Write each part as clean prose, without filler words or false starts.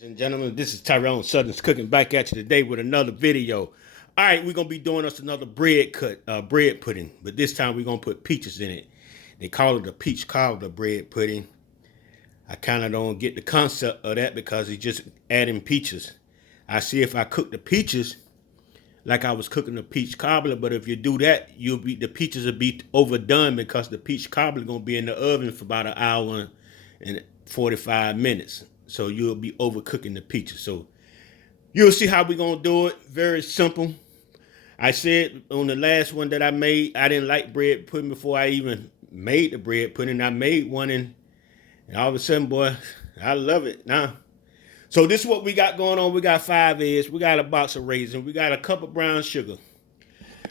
And gentlemen, this is Tyron'e Southern's cooking back at you today with another video. All right, we're gonna be doing us another bread pudding, but this time we're gonna put peaches in it. They call it a peach cobbler bread pudding. I kind of don't get the concept of that because it's just adding peaches. I see if I cook the peaches like I was cooking the peach cobbler, but if you do that, the peaches will be overdone because the peach cobbler gonna be in the oven for about an hour and 45 minutes. So you'll be overcooking the peaches. So you'll see how we're gonna do it. Very simple. I said on the last one that I made, I didn't like bread pudding before I even made the bread pudding. I made one and all of a sudden, boy, I love it now. So this is what we got going on. We got 5 eggs. We got a box of raisins. We got a cup of brown sugar.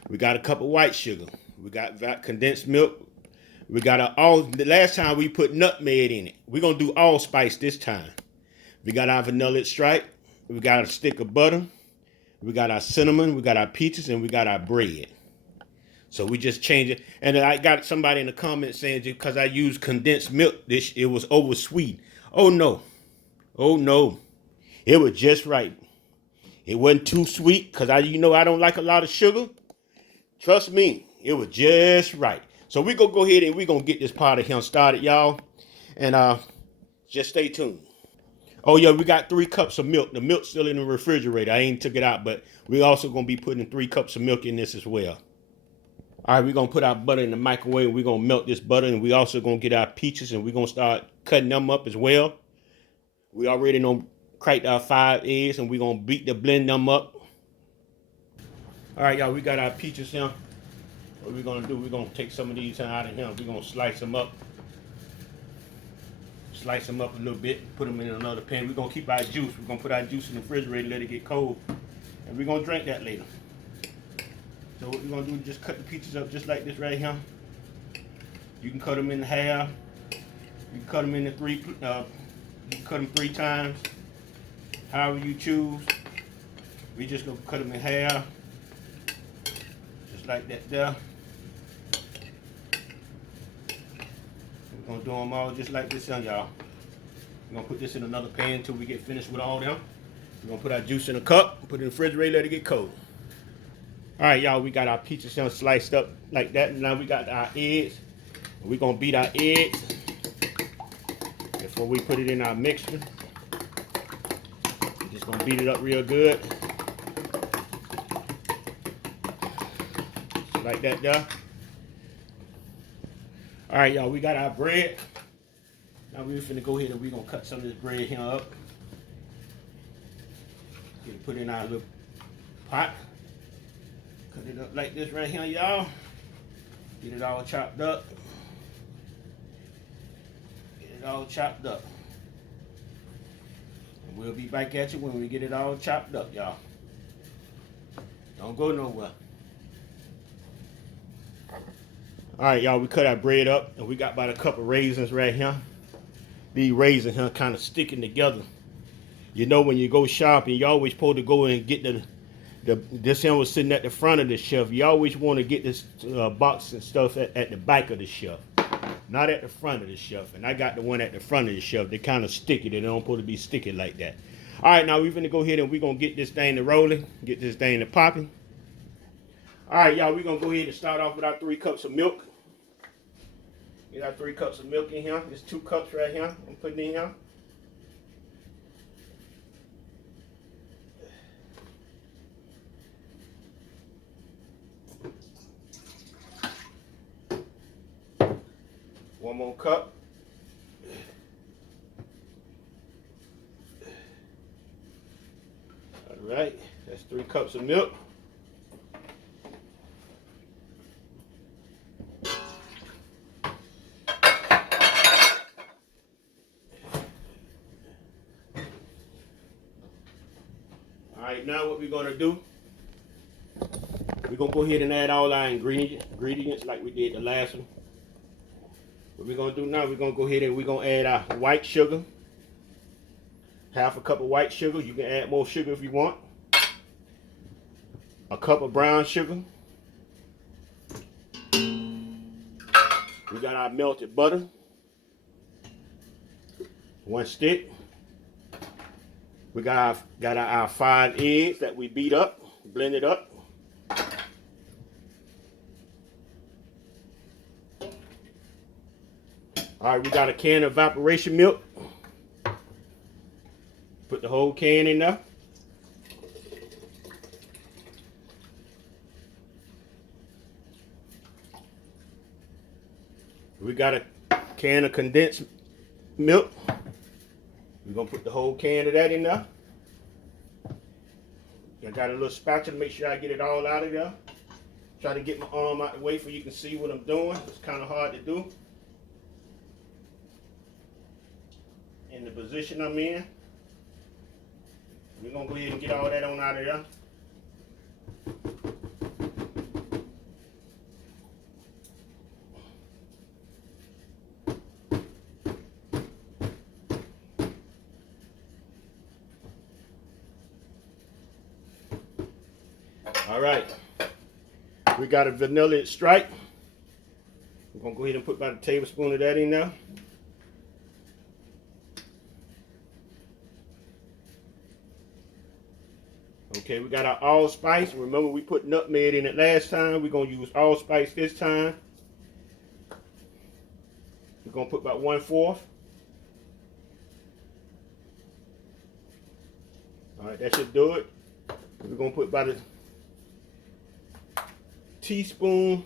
We got a cup of white sugar. We got condensed milk. We got the last time we put nutmeg in it. We're gonna do allspice this time. We got our vanilla extract. We got a stick of butter. We got our cinnamon. We got our peaches, and we got our bread. So we just change it. And then I got somebody in the comments saying because I used condensed milk, it was over sweet. Oh no. Oh no. It was just right. It wasn't too sweet because I don't like a lot of sugar. Trust me, it was just right. So we're going to go ahead and we're going to get this part of him started, y'all. And just stay tuned. Oh, yeah, we got 3 cups of milk. The milk's still in the refrigerator. I ain't took it out, but we're also going to be putting 3 cups of milk in this as well. All right, we're going to put our butter in the microwave. We're going to melt this butter, and we also going to get our peaches, and we're going to start cutting them up as well. We already know cracked our 5 eggs, and we're going to blend them up. All right, y'all, we got our peaches here. What we're going to do, we're going to take some of these out of here. We're going to slice them up. Slice them up a little bit, put them in another pan. We're going to keep our juice. We're going to put our juice in the refrigerator, let it get cold. And we're going to drink that later. So what we're going to do is just cut the peaches up just like this right here. You can cut them in half. You can cut them into you can cut them 3 times. However you choose. We just going to cut them in half. Just like that there. We're going to do them all just like this, y'all. We're going to put this in another pan until we get finished with all them. We're going to put our juice in a cup, put it in the refrigerator, let it get cold. All right, y'all, we got our peaches sliced up like that. And now we got our eggs. We're going to beat our eggs before we put it in our mixture. We're just going to beat it up real good. Just like that there. All right, y'all, we got our bread. Now we're finna go ahead and we're gonna cut some of this bread here up. Get it put in our little pot. Cut it up like this right here, y'all. Get it all chopped up. Get it all chopped up. And we'll be back at you when we get it all chopped up, y'all. Don't go nowhere. All right, y'all, we cut our bread up, and we got about a cup of raisins right here. These raisins here kind of sticking together. You know, when you go shopping, you always supposed to go and get this here was sitting at the front of the shelf. You always want to get this box and stuff at the back of the shelf, not at the front of the shelf. And I got the one at the front of the shelf. They kind of sticky. They don't supposed to be sticky like that. All right, now we're going to go ahead and we're going to get this thing to rolling, get this thing to popping. All right, y'all, we're going to go ahead and start off with our 3 cups of milk. Get our 3 cups of milk in here. There's 2 cups right here I'm putting in here. One more cup. All right, that's 3 cups of milk. All right, now what we're gonna do, we're gonna go ahead and add all our ingredients like we did the last one. What we're gonna do now, we're gonna go ahead and we're gonna add our white sugar. Half a cup of white sugar. You can add more sugar if you want. A cup of brown sugar. We got our melted butter. 1 stick. We got our 5 eggs that we beat up, blended up. All right, we got a can of evaporation milk. Put the whole can in there. We got a can of condensed milk. We're gonna put the whole can of that in there. I got a little spatula to make sure I get it all out of there. Try to get my arm out the way so you can see what I'm doing. It's kind of hard to do in the position I'm in. We're gonna go ahead and get all that on out of there. All right, we got a vanilla extract. We're gonna go ahead and put about a tablespoon of that in there. Okay, we got our allspice. Remember we put nutmeg in it last time. We're gonna use allspice this time. We're gonna put about 1/4. All right, that should do it. We're gonna put about a teaspoon,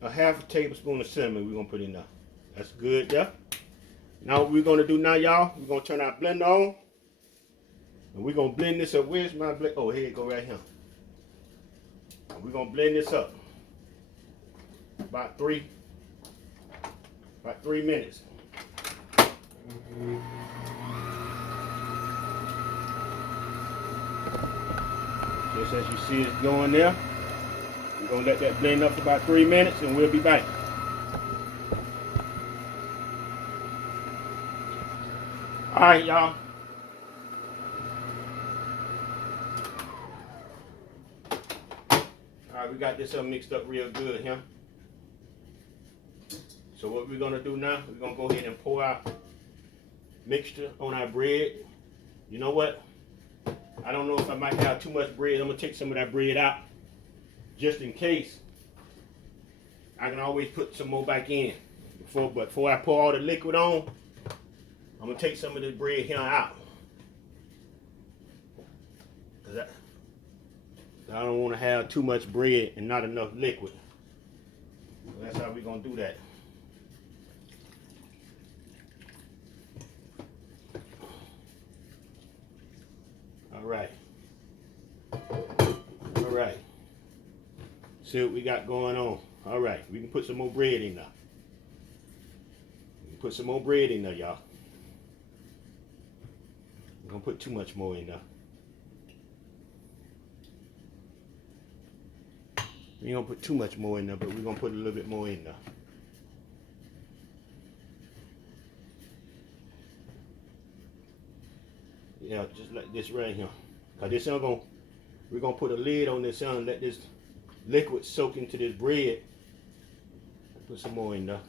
a 1/2 tablespoon of cinnamon. We're gonna put in there. That's good, yeah. Now what we're gonna do now, y'all, we're gonna turn our blender on. And we're gonna blend this up. Where's my blend? Oh, here it go right here. And we're gonna blend this up. About three minutes. Just as you see it going there. We're gonna let that blend up for about 3 minutes and we'll be back. All right, y'all. All right, we got this mixed up real good here. So what we're gonna do now, we're gonna go ahead and pour our mixture on our bread. You know what? I don't know if I might have too much bread. I'm gonna take some of that bread out just in case. I can always put some more back in. Before I pour all the liquid on, I'm gonna take some of this bread here out. I don't want to have too much bread and not enough liquid. So that's how we're gonna do that. All right. All right. See what we got going on. All right, we can put some more bread in there. We can put some more bread in there, y'all. We're gonna put too much more in there. We ain't gonna put too much more in there, but we're gonna put a little bit more in there. Yeah, just like this right here. Cause this we're gonna put a lid on this and let this liquid soak into this bread. Put some more in there.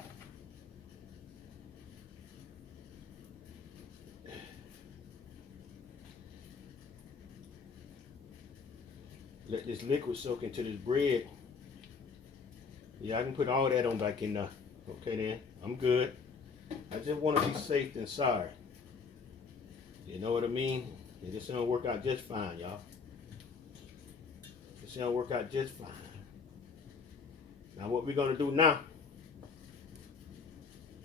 Let this liquid soak into this bread. Yeah, I can put all that on back in there. Okay then, I'm good. I just want to be safe than sorry. You know what I mean? Yeah, this gonna work out just fine, y'all. This gonna work out just fine. Now what we're gonna do now?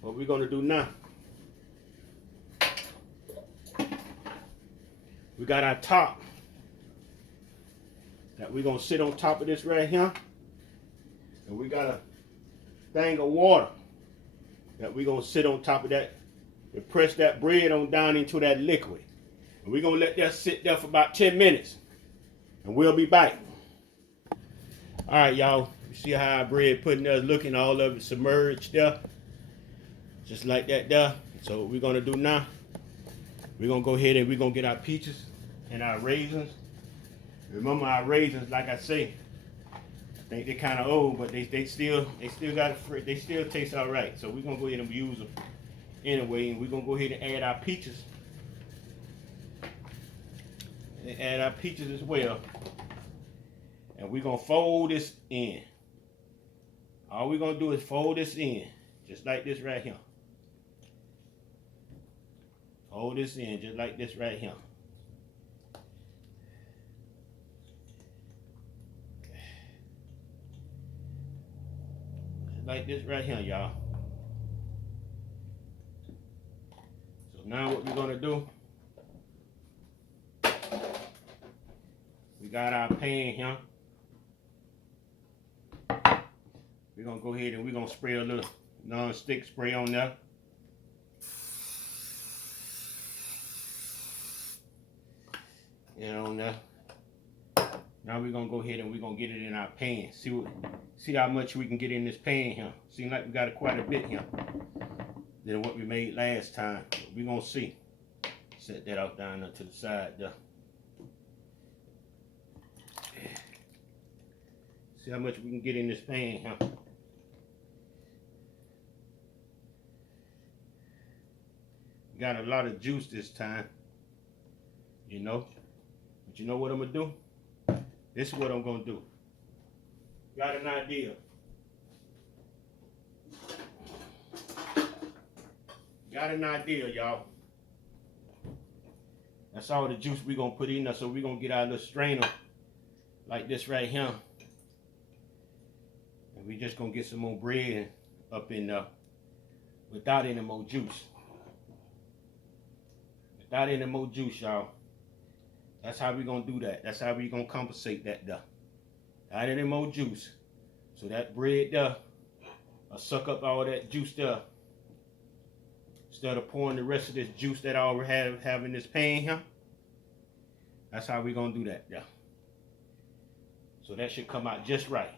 What we're gonna do now? We got our top that we're gonna sit on top of this right here. And we got a thing of water that we're gonna sit on top of that and press that bread on down into that liquid. And we're gonna let that sit there for about 10 minutes. And we'll be back. All right, y'all. You see how our bread pudding is looking, all of it submerged there. Just like that there. So what we're gonna do now, we're gonna go ahead and we're gonna get our peaches and our raisins. Remember our raisins, like I say, I think they're kind of old, but they still taste all right. So we're gonna go ahead and use them anyway, and we're gonna go ahead and add our peaches And add our peaches as well. And we're gonna fold this in. All we're gonna do is fold this in, just like this right here. Fold this in, just like this right here. Just like this right here, y'all. So now what we're gonna do, we got our pan here. We're gonna go ahead and we're gonna spray a little non-stick spray on there. And on there. Now we're gonna go ahead and we're gonna get it in our pan. See how much we can get in this pan here. Seems like we got quite a bit here than what we made last time. We're gonna see. Set that out down to the side there. See how much we can get in this pan here. Got a lot of juice this time, you know. But you know what I'm gonna do? This is what I'm gonna do. Got an idea. Got an idea, y'all. That's all the juice we're gonna put in there. So we're gonna get our little strainer like this right here. And we just gonna get some more bread up in there without any more juice. Without any more juice, y'all. That's how we gonna do that. That's how we gonna compensate that there. Without any more juice. So that bread there will suck up all that juice there. Instead of pouring the rest of this juice that I already have in this pan here. That's how we gonna do that there. So that should come out just right.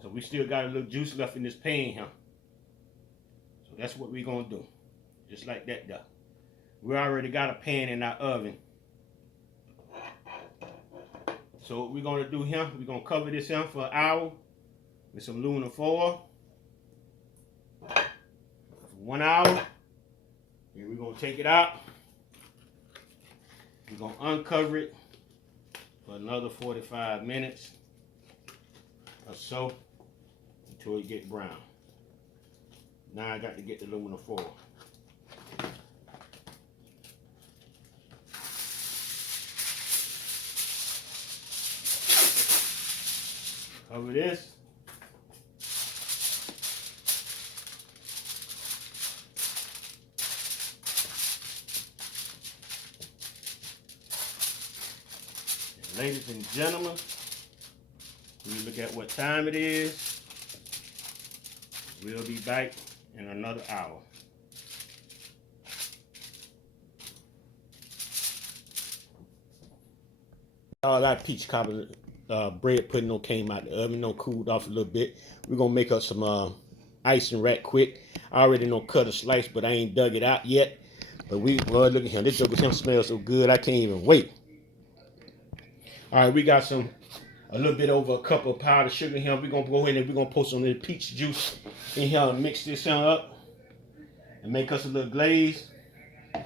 So we still got a little juice left in this pan here. So that's what we gonna do. Just like that there. We already got a pan in our oven. So what we're gonna do here, we're gonna cover this here for an hour with some aluminum foil. For 1 hour. Then we're gonna take it out. We're gonna uncover it for another 45 minutes or so until it get brown. Now I got to get the aluminum foil. Cover this. And ladies and gentlemen, when you look at what time it is, we'll be back in another hour. All that peach cobbler bread pudding came out the oven, cooled off a little bit. We're gonna make up some icing right quick. I already cut a slice, but I ain't dug it out yet. But look at him. This joker smells so good, I can't even wait. All right, we got a little bit over a cup of powdered sugar here. We're gonna go ahead and we're gonna pour some of the peach juice in here and mix this up and make us a little glaze. All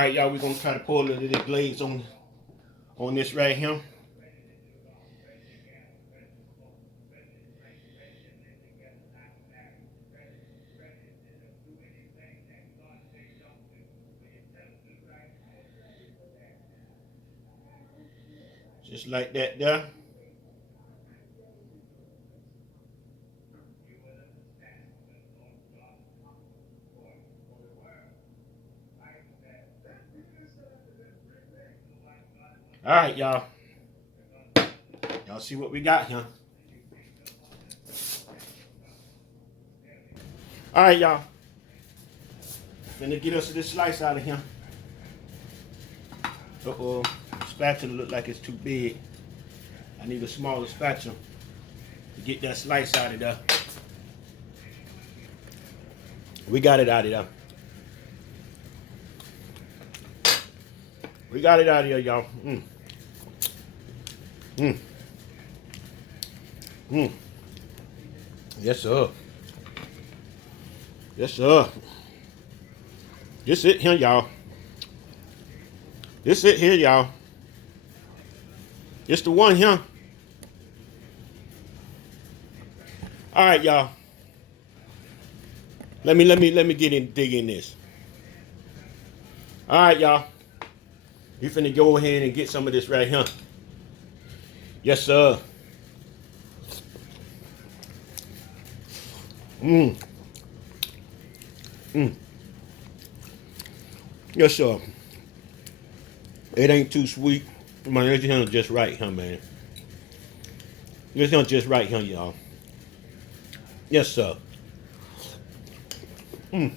right, y'all, we're gonna try to pour a little of this glaze on this right here. Just like that there. All right, y'all. Y'all see what we got here. All right, y'all. Finna get us this slice out of here. Uh-oh. Spatula look like it's too big. I need a smaller spatula to get that slice out of there. We got it out of there. We got it out of here, y'all. Yes, sir. Yes, sir. This it here, y'all. This it here, y'all. It's the one here. All right, y'all. Let me dig in this. All right, y'all. You finna go ahead and get some of this right here. Yes, sir. Mmm. Mmm. Yes, sir. It ain't too sweet. Man, this here just right, huh, man? This here just right, huh, y'all? Yes, sir. Mmm.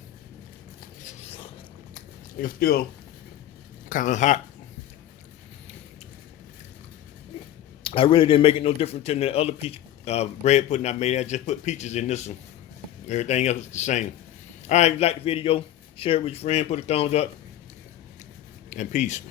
It's still kind of hot. I really didn't make it no different than the other peach bread pudding I made. I just put peaches in this one. Everything else is the same. All right, if you like the video, share it with your friend, put a thumbs up, and peace.